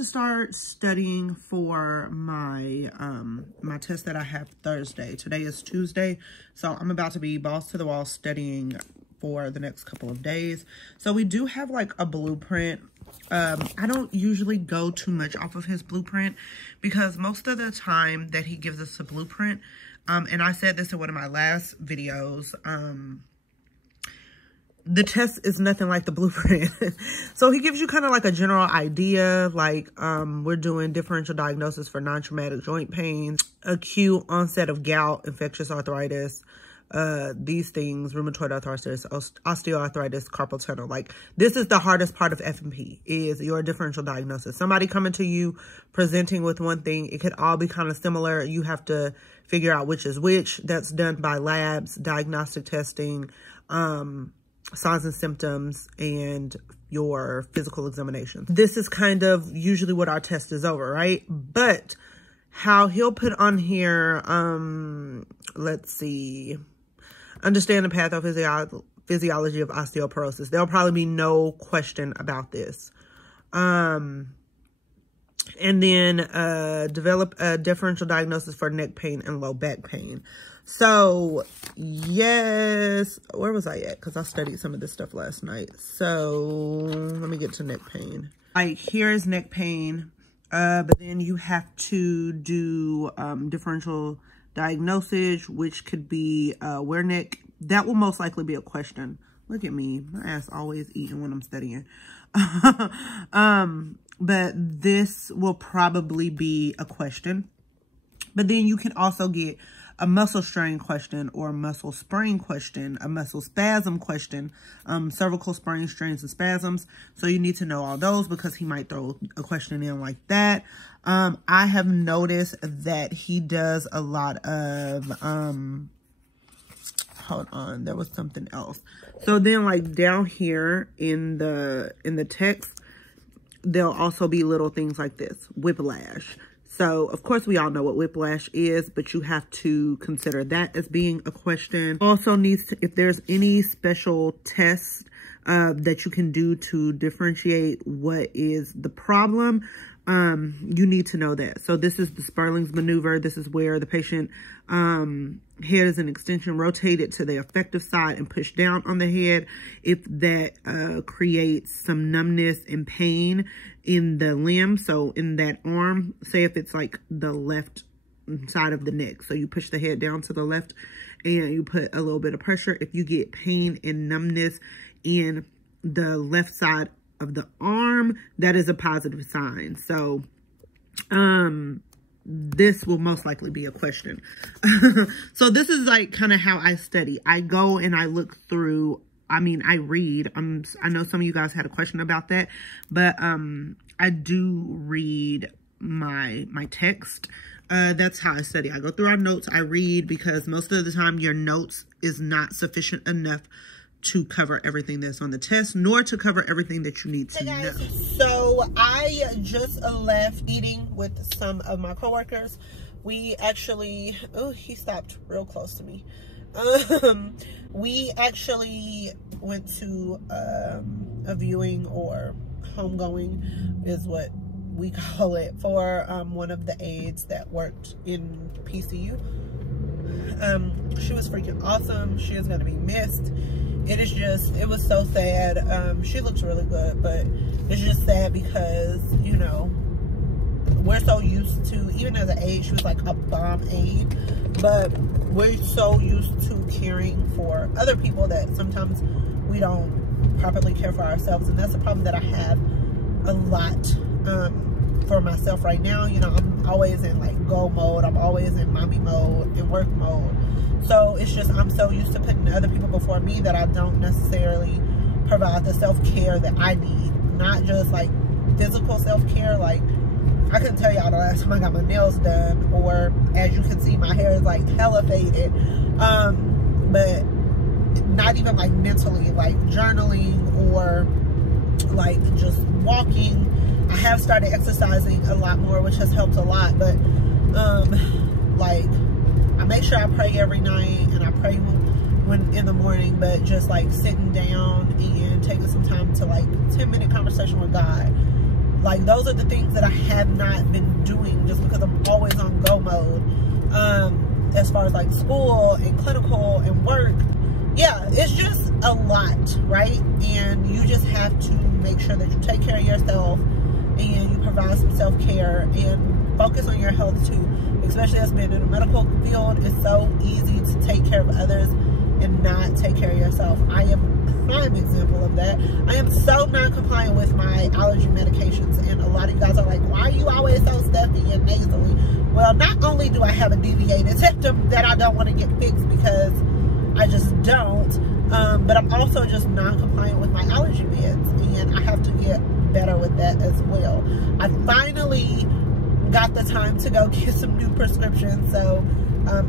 To start studying for my my test that I have Thursday. Today is Tuesday, so I'm about to be balls to the wall studying for the next couple of days. So we do have like a blueprint. I don't usually go too much off of his blueprint because most of the time that he gives us a blueprint, and I said this in one of my last videos, the test is nothing like the blueprint. So he gives you kind of like a general idea, like we're doing differential diagnosis for non-traumatic joint pain, acute onset of gout, infectious arthritis, these things, rheumatoid arthritis, osteoarthritis, carpal tunnel. Like, this is the hardest part of FNP, is your differential diagnosis. Somebody coming to you presenting with one thing, it could all be kind of similar. You have to figure out which is which. That's done by labs, diagnostic testing, signs and symptoms, and your physical examination. This is kind of usually what our test is over, right? But how he'll put on here, let's see, understand the pathophysiology of osteoporosis. There'll probably be no question about this. And then develop a differential diagnosis for neck pain and low back pain. So, yes, where was I at? Because I studied some of this stuff last night. So, let me get to neck pain. Like, here is neck pain, but then you have to do differential diagnosis, which could be where neck. That will most likely be a question. Look at me. My ass always eating when I'm studying. But this will probably be a question. But then you can also get a muscle strain question or a muscle sprain question, a muscle spasm question, cervical sprain, strains, and spasms. So you need to know all those because he might throw a question in like that. I have noticed that he does a lot of, hold on, there was something else. So then like down here in the text, there'll also be little things like this, whiplash. So, of course, we all know what whiplash is, but you have to consider that as being a question. Also needs to, if there's any special tests that you can do to differentiate what is the problem, you need to know that. So this is the Sperling's maneuver. This is where the patient head is an extension rotated to the effective side and pushed down on the head. If that creates some numbness and pain in the limb, so in that arm, say if it's like the left side of the neck, so you push the head down to the left and you put a little bit of pressure. If you get pain and numbness in the left side of the arm, that is a positive sign. So this will most likely be a question. So this is like kind of how I study. I go and I look through, I mean, I read. I know some of you guys had a question about that, but I do read my text. That's how I study. I go through our notes, I read, because most of the time your notes is not sufficient enough to cover everything that's on the test, nor to cover everything that you need to know. So I just left eating with some of my coworkers. We actually, oh, he stopped real close to me. We actually went to a viewing, or homegoing is what we call it, for one of the aides that worked in PCU. She was freaking awesome. She is going to be missed. It was so sad. She looks really good, but it's just sad because, you know, we're so used to, even as an aide, she was like a bomb aide, but we're so used to caring for other people that sometimes we don't properly care for ourselves. And that's a problem that I have a lot for myself right now. You know, I'm always in like go mode. I'm always in mommy mode and work mode. So it's just, I'm so used to putting other people before me that I don't necessarily provide the self-care that I need. Not just like physical self-care. Like, I couldn't tell y'all the last time I got my nails done, or as you can see, my hair is like hella faded. But not even like mentally, like journaling or like just walking. I have started exercising a lot more, which has helped a lot. But like, I make sure I pray every night, and I pray when in the morning, but just like sitting down and taking some time to like 10-minute conversation with God Like, those are the things that I have not been doing just because I'm always on go mode. As far as like school and clinical and work, yeah, it's just a lot, right? And you just have to make sure that you take care of yourself and you provide some self-care and focus on your health too. Especially us being in the medical field, it's so easy to take care of others and not take care of yourself. I am a prime example of that. I am so non-compliant with my allergy medications, and a lot of you guys are like, why are you always so stuffy and nasally? Well, not only do I have a deviated septum that I don't want to get fixed because I just don't, but I'm also just non-compliant with my allergy meds, and I have to get better with that as well. I finally got the time to go get some new prescriptions, so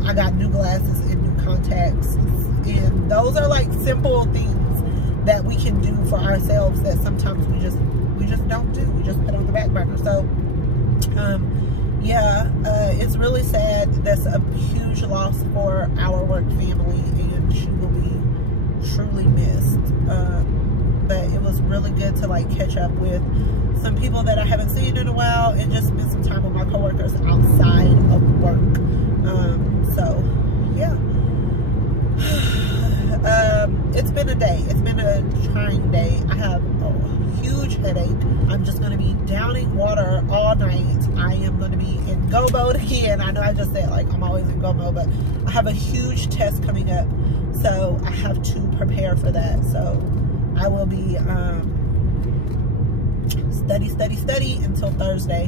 I got new glasses and new contacts, and those are like simple things that we can do for ourselves that sometimes we just don't do. We just put on the back burner. So yeah, it's really sad. That's a huge loss for our work family, and she will be truly missed. But it was really good to like catch up with some people that I haven't seen in a while and just spend some time with my coworkers outside of work. So yeah, it's been a day. It's been a trying day. I have a huge headache. I'm just going to be downing water all night. I am going to be in go mode again. I know I just said like I'm always in go mode, but I have a huge test coming up, so I have to prepare for that. So I will be study until Thursday,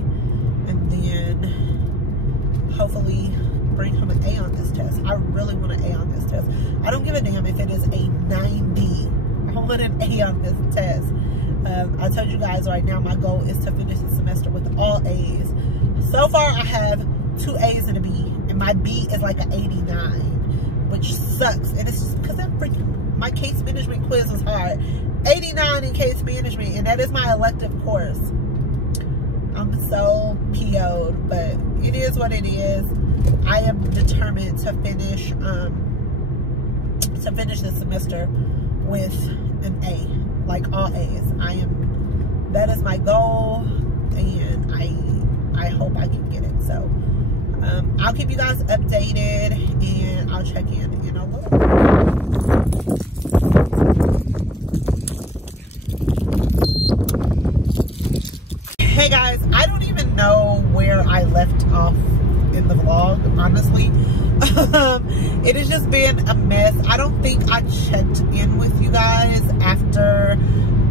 and then hopefully bring home an A on this test. I really want an A on this test. I don't give a damn if it is a 90. I want an A on this test. I told you guys right now my goal is to finish the semester with all A's. So far I have 2 A's and a B, and my B is like an 89, which sucks. And it's just because that freaking, my case management quiz was hard. 89 in case management, and that is my elective course. I'm so PO'd, but it is what it is. I am determined to finish this semester with an A, like all A's. That is my goal, and I hope I can get it. So I'll keep you guys updated, and I'll check in a little bit. Hey guys, I don't even know where I left off in the vlog, honestly. It has just been a mess. I don't think I checked in with you guys after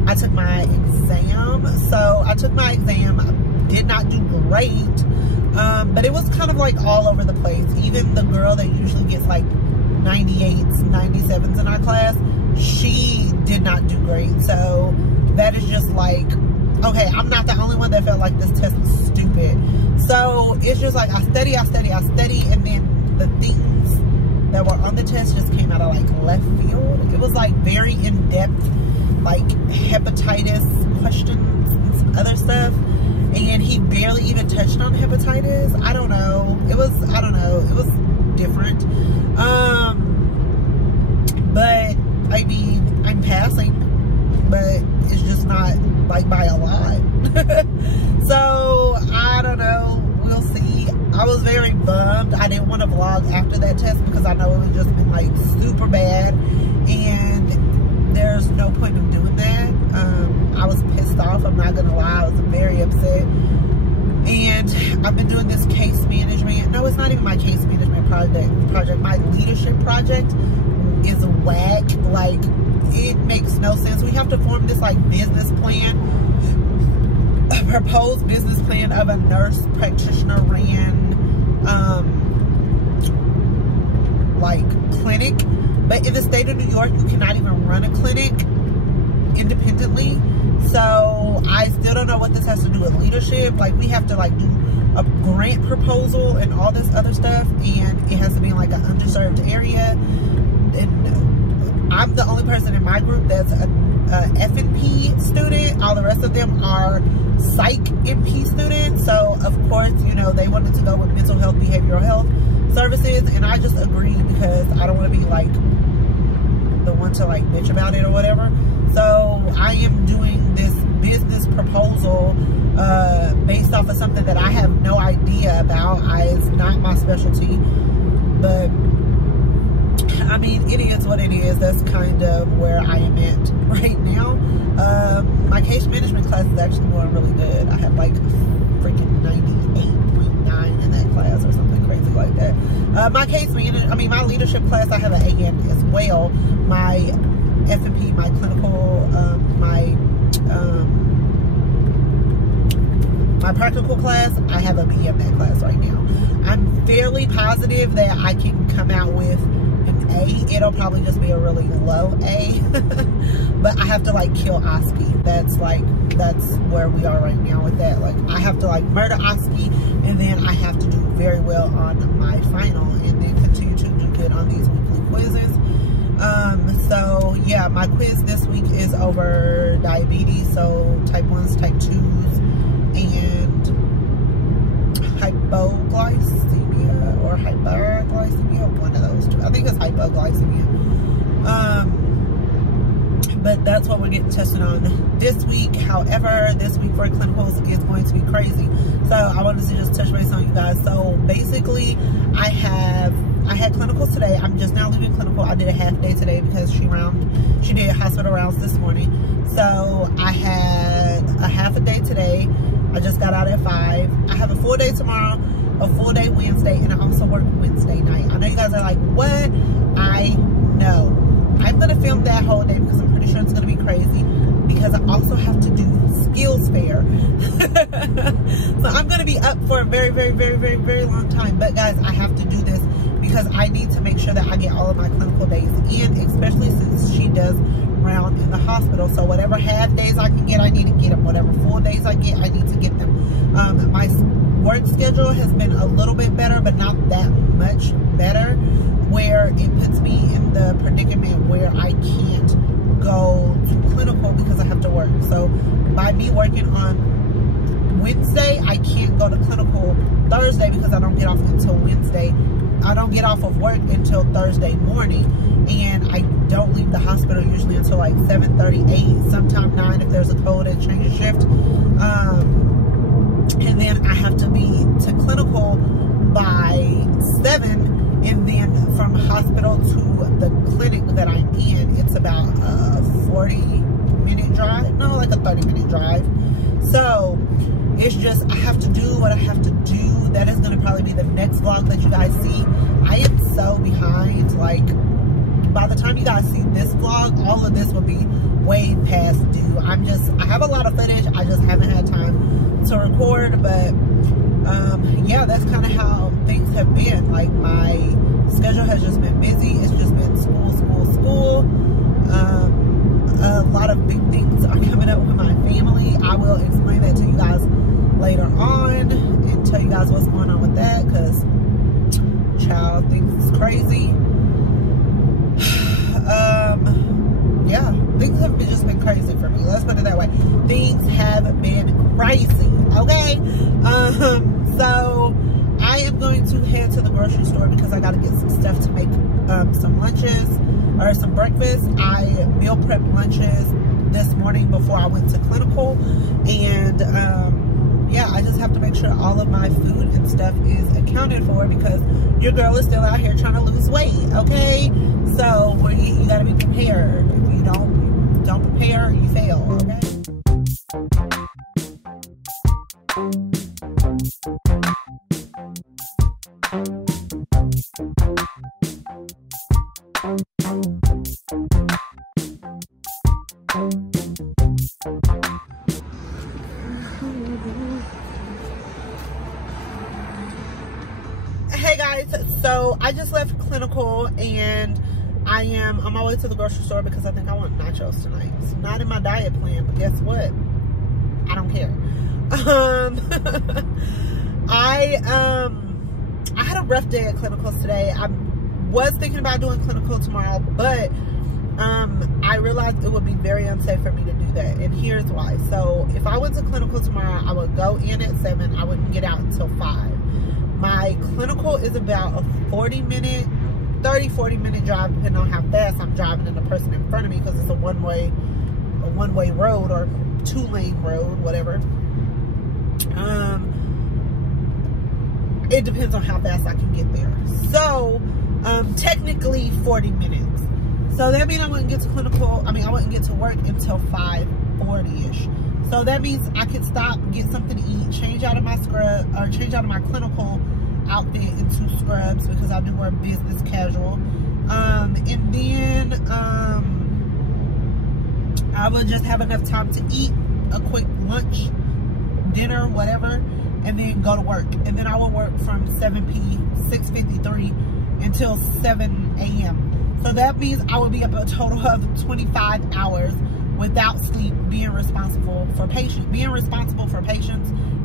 I took my exam. So I took my exam, I did not do great, but it was kind of like all over the place. Even the girl that usually gets like 98s, 97s in our class, she did not do great. So that is just like, okay, I'm not the only one that felt like this test is stupid. So it's just like I study, and then the things that were on the test just came out of like left field. It was like very in-depth, like hepatitis questions and some other stuff. And he barely even touched on hepatitis. I don't know. It was different. But I mean, I'm passing, but it's just not like by a lot. So I don't know, we'll see. I was very bummed. I didn't want to vlog after that test because I know it would just been like super bad, and there's no point in doing that. I was pissed off, I'm not gonna lie. I was very upset, and I've been doing this case management. No, it's not even my case management project. My leadership project is whack. Like, it makes no sense. We have to form this like business plan, a proposed business plan of a nurse practitioner ran like clinic, but in the state of New York you cannot even run a clinic independently. So I still don't know what this has to do with leadership. Like, we have to like do a grant proposal and all this other stuff, and it has to be in like an underserved area, and I'm the only person in my group that's a FNP student. All the rest of them are psych MP students. So of course, you know, they wanted to go with mental health, behavioral health services, and I just agreed because I don't want to be like the one to like bitch about it or whatever. So I am doing this business proposal based off of something that I have no idea about. It's not my specialty, but I mean, it is what it is. That's kind of where I am at right now. My case management class is actually going really good. I have like freaking 98.9 in that class or something crazy like that. My my leadership class, I have an A in as well. My FNP, my clinical, my practical class, I have a B in that class right now. I'm fairly positive that I can come out with an A. It'll probably just be a really low A. But I have to like kill OSCE. That's where we are right now with that. Like, I have to like murder OSCE, and then I have to do very well on my final, and then continue to do good on these weekly quizzes. So yeah, my quiz this week is over diabetes, so type 1s, type 2s, and hypoglycemia or hyperglycemia, one of those two. I think it's hypoglycemia. But that's what we're getting tested on this week. However, this week for clinicals is going to be crazy. So I wanted to just touch base on you guys. So basically, I had clinicals today. I'm just now leaving clinical. I did a half day today because she did hospital rounds this morning. So I had a half a day today. I just got out at 5. I have a full day tomorrow, a full day Wednesday, and I also work Wednesday night. I know you guys are like, what? I know. I'm going to film that whole day because I'm pretty sure it's going to be crazy, because I also have to do skills fair. So I'm going to be up for a very, very, very, very, very long time. But guys, I have to do this because I need to make sure that I get all of my clinical days in, especially since she does round in the hospital. So whatever half days I can get, I need to get them. Whatever full days I get, I need to get them. My work schedule has been a little bit better, but not that much better, where it puts me in the predicament where I can't go to clinical because I have to work. So by me working on Wednesday, I can't go to clinical Thursday because I don't get off until Wednesday. I don't get off of work until Thursday morning, and I don't leave the hospital usually until like 7:38, sometime 9 if there's a code and change of shift. And then I have to be to clinical by 7. And then from hospital to the clinic that I'm in, it's about a 40-minute drive. No, like a 30-minute drive. So it's just, I have to do what I have to do. That is going to probably be the next vlog that you guys see. I am so behind. Like, by the time you guys see this vlog, all of this will be way past due. I have a lot of footage. I just haven't had time to record, but yeah, that's kind of how things have been. Like, my schedule has just been busy. It's just been school, school, school. A lot of big things are coming up with my family. I will explain that to you guys later on and tell you guys what's going on with that, because child thinks it's crazy. Yeah, things have just been crazy for me. Let's put it that way. Things have been crazy, okay? So I am going to head to the grocery store because I got to get some stuff to make some lunches or some breakfast. I meal prepped lunches this morning before I went to clinical, and yeah, I just have to make sure all of my food and stuff is accounted for, because your girl is still out here trying to lose weight, okay? So you got to be prepared. If you don't prepare, you fail, okay? Hey guys, so I just left clinical and I am on my way to the grocery store because I think I want nachos tonight. It's not in my diet plan, but guess what? I don't care. I had a rough day at clinicals today. I was thinking about doing clinical tomorrow, but I realized it would be very unsafe for me to do that, and here's why. So if I went to clinical tomorrow, I would go in at 7. I wouldn't get out until 5. My clinical is about a 30-40-minute drive, depending on how fast I'm driving and the person in front of me, because it's a one-way road or 2-lane road, whatever. It depends on how fast I can get there. So, technically 40 minutes. So that means I wouldn't get to clinical, I wouldn't get to work until 5:40-ish. So that means I could stop, get something to eat, change out of my scrub, or change out of my clinical outfit into scrubs, because I do wear business casual. And then I would just have enough time to eat a quick lunch, dinner, whatever, and then go to work. And then I will work from 6:53 until 7 a.m. So that means I will be up a total of 25 hours without sleep, being responsible for patients,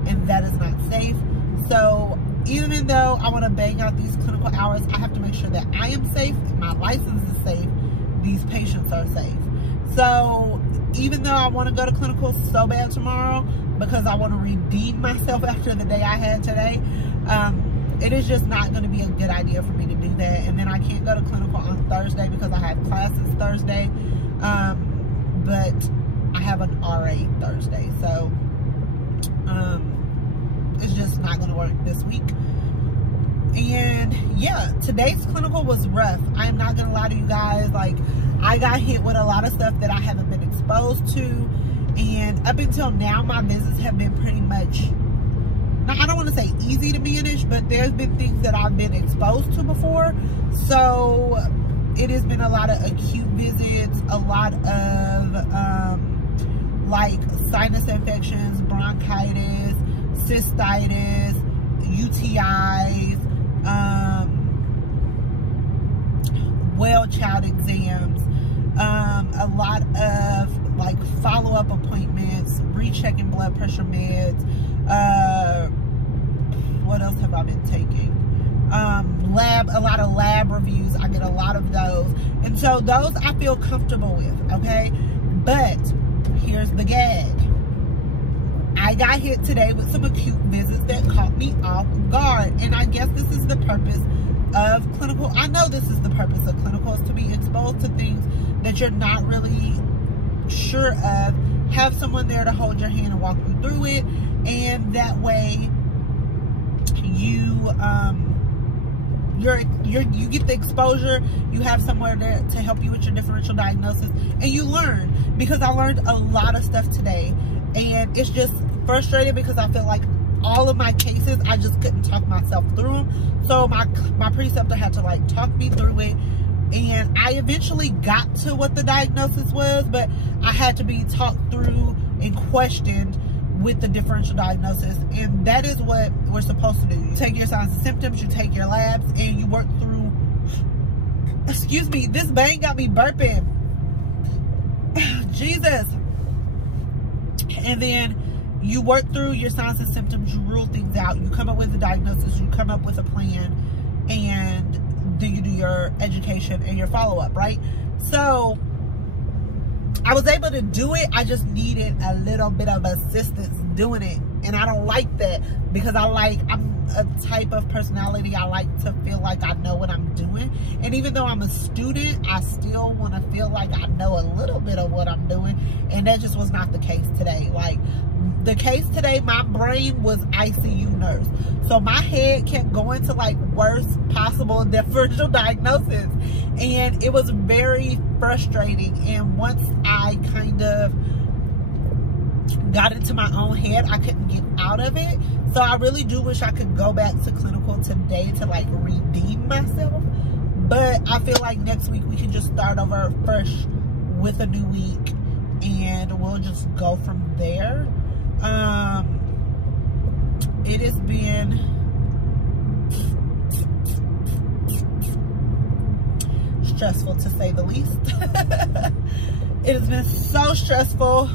and that is not safe. So even though I want to bang out these clinical hours, I have to make sure that I am safe, my license is safe, these patients are safe. So even though I want to go to clinical so bad tomorrow, because I want to redeem myself after the day I had today, it is just not going to be a good idea for me to do that. And then I can't go to clinical on Thursday because I have classes Thursday, but I have an RA Thursday, so it's just not going to work this week. And yeah, today's clinical was rough. I am not going to lie to you guys. Like, I got hit with a lot of stuff that I haven't been exposed to, and up until now my visits have been pretty much, now I don't want to say easy to manage, but there's been things that I've been exposed to before. So it has been a lot of acute visits, a lot of like sinus infections, bronchitis, cystitis, UTIs, well child exams, a lot of like follow-up appointments, rechecking blood pressure meds. What else have I been taking? A lot of lab reviews. I get a lot of those, and so those I feel comfortable with, okay? But here's the gag. I got hit today with some acute visits that caught me off guard, and I guess this is the purpose of clinical. I know this is the purpose of clinical, is to be exposed to things that you're not really sure of. Have someone there to hold your hand and walk you through it, and that way you you get the exposure. You have somewhere there to help you with your differential diagnosis, and you learn. Because I learned a lot of stuff today, and it's just frustrating because I feel like all of my cases, I just couldn't talk myself through them. So my preceptor had to like talk me through it, and I eventually got to what the diagnosis was, but I had to be talked through and questioned with the differential diagnosis. And that is what we're supposed to do. You take your signs and symptoms, you take your labs, and you work through, excuse me, this bang got me burping. Jesus. And then you work through your signs and symptoms, you rule things out, you come up with a diagnosis, you come up with a plan, and then you do your education and your follow-up, right? So I was able to do it. I just needed a little bit of assistance doing it, and I don't like that, because I'm a type of personality, I like to feel like I know what I'm doing. And even though I'm a student, I still want to feel like I know a little bit of what I'm doing, and that just was not the case today. Like, the case today, my brain was ICU nurse, so my head kept going to like worst possible differential diagnosis, and it was very frustrating. And once I kind of got into my own head, I couldn't get out of it. So I really do wish I could go back to clinical today to like redeem myself, but I feel like next week we can just start over fresh with a new week, and we'll just go from there. It has been stressful, to say the least. It has been so stressful.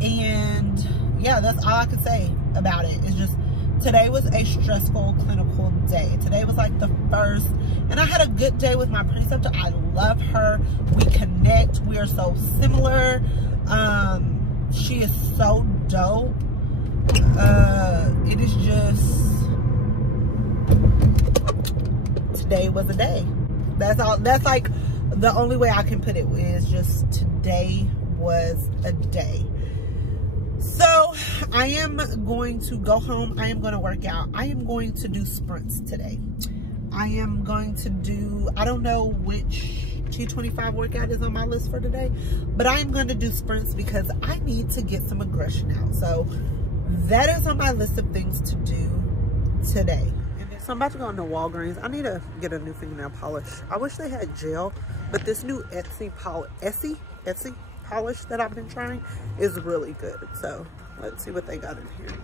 And yeah, that's all I can say about it. It's just, today was a stressful clinical day. Today was like the first, and I had a good day with my preceptor. I love her. We connect. We are so similar. She is so dope. It is just, today was a day. That's all. That's like the only way I can put it, is just today was a day. So I am going to go home. I am going to work out. I am going to do sprints today. I am going to do, I don't know which T25 workout is on my list for today, but I am going to do sprints because I need to get some aggression out. So that is on my list of things to do today. So I'm about to go into Walgreens. I need to get a new fingernail polish. I wish they had gel, but this new Etsy polish that I've been trying is really good. So let's see what they got in here.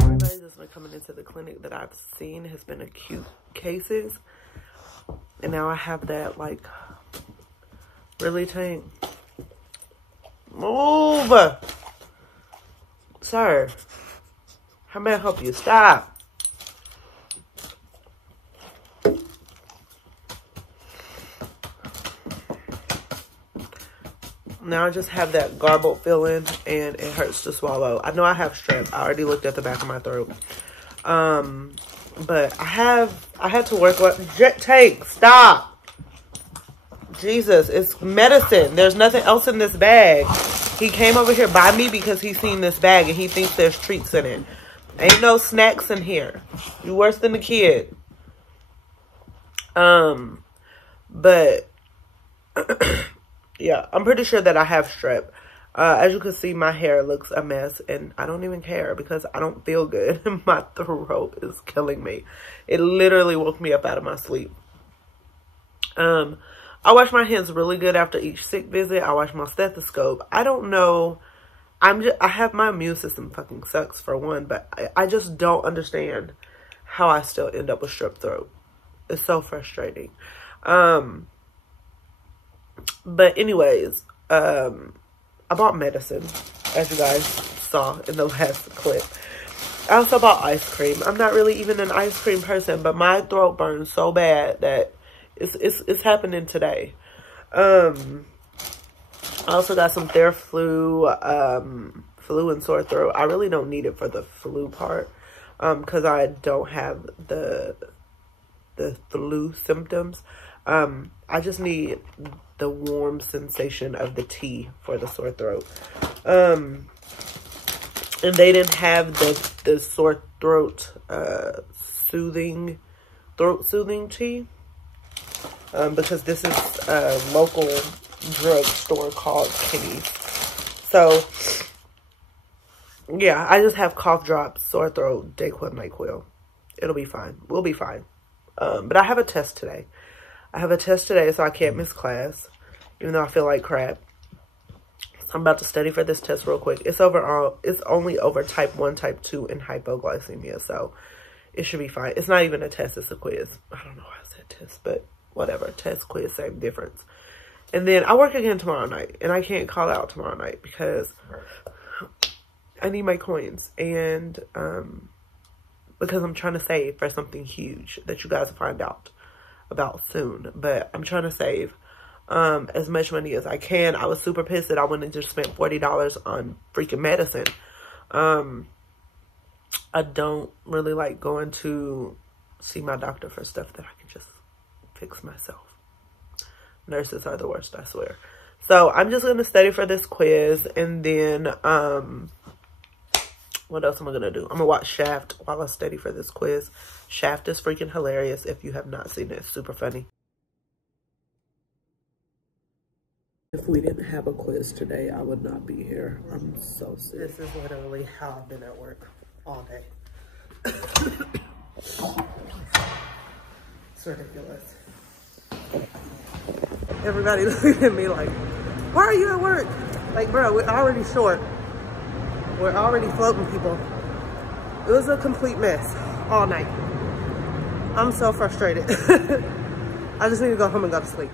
Everybody that's been coming into the clinic that I've seen has been acute cases, and now I have that like really tank. Move, sir. How may I help you? Stop. Now I just have that garbled feeling and it hurts to swallow. I know I have strep. I already looked at the back of my throat. But I had to work with Tank, stop. Jesus, it's medicine. There's nothing else in this bag. He came over here by me because he's seen this bag and he thinks there's treats in it. Ain't no snacks in here. You worse than the kid. But yeah, I'm pretty sure that I have strep. As you can see, my hair looks a mess, and I don't even care because I don't feel good. My throat is killing me. It literally woke me up out of my sleep. I wash my hands really good after each sick visit. I wash my stethoscope. I don't know. I have my immune system fucking sucks for one, but I just don't understand how I still end up with strep throat. It's so frustrating. But anyways, I bought medicine, as you guys saw in the last clip. I also bought ice cream. I'm not really even an ice cream person, but my throat burns so bad that it's happening today. I also got some Theraflu, flu and sore throat. I really don't need it for the flu part, because I don't have the flu symptoms. I just need the warm sensation of the tea for the sore throat. And they didn't have the sore throat soothing tea, because this is a local drugstore called Kenny's. So yeah, I just have cough drops, sore throat, Dayquil, NyQuil. It'll be fine. We'll be fine. But I have a test today. So I can't miss class, even though I feel like crap. So I'm about to study for this test real quick. It's only over type 1, type 2, and hypoglycemia, so it should be fine. It's not even a test, it's a quiz. I don't know why I said test, but whatever. Test, quiz, same difference. And then I work again tomorrow night, and I can't call out tomorrow night because I need my coins, and because I'm trying to save for something huge that you guys will find out about soon. But I'm trying to save as much money as I can. I was super pissed that I went and just spent $40 on freaking medicine. I don't really like going to see my doctor for stuff that I can just fix myself. Nurses are the worst, I swear. So I'm just going to study for this quiz, and then what else am I going to do? I'm going to watch Shaft while I study for this quiz. Shaft is freaking hilarious. If you have not seen it, it's super funny. If we didn't have a quiz today, I would not be here. I'm so sick. This is literally how I've been at work all day. It's ridiculous. Everybody looking at me like, why are you at work? Like, bro, we're already short. We're already floating people. It was a complete mess all night. I'm so frustrated. I just need to go home and go to sleep.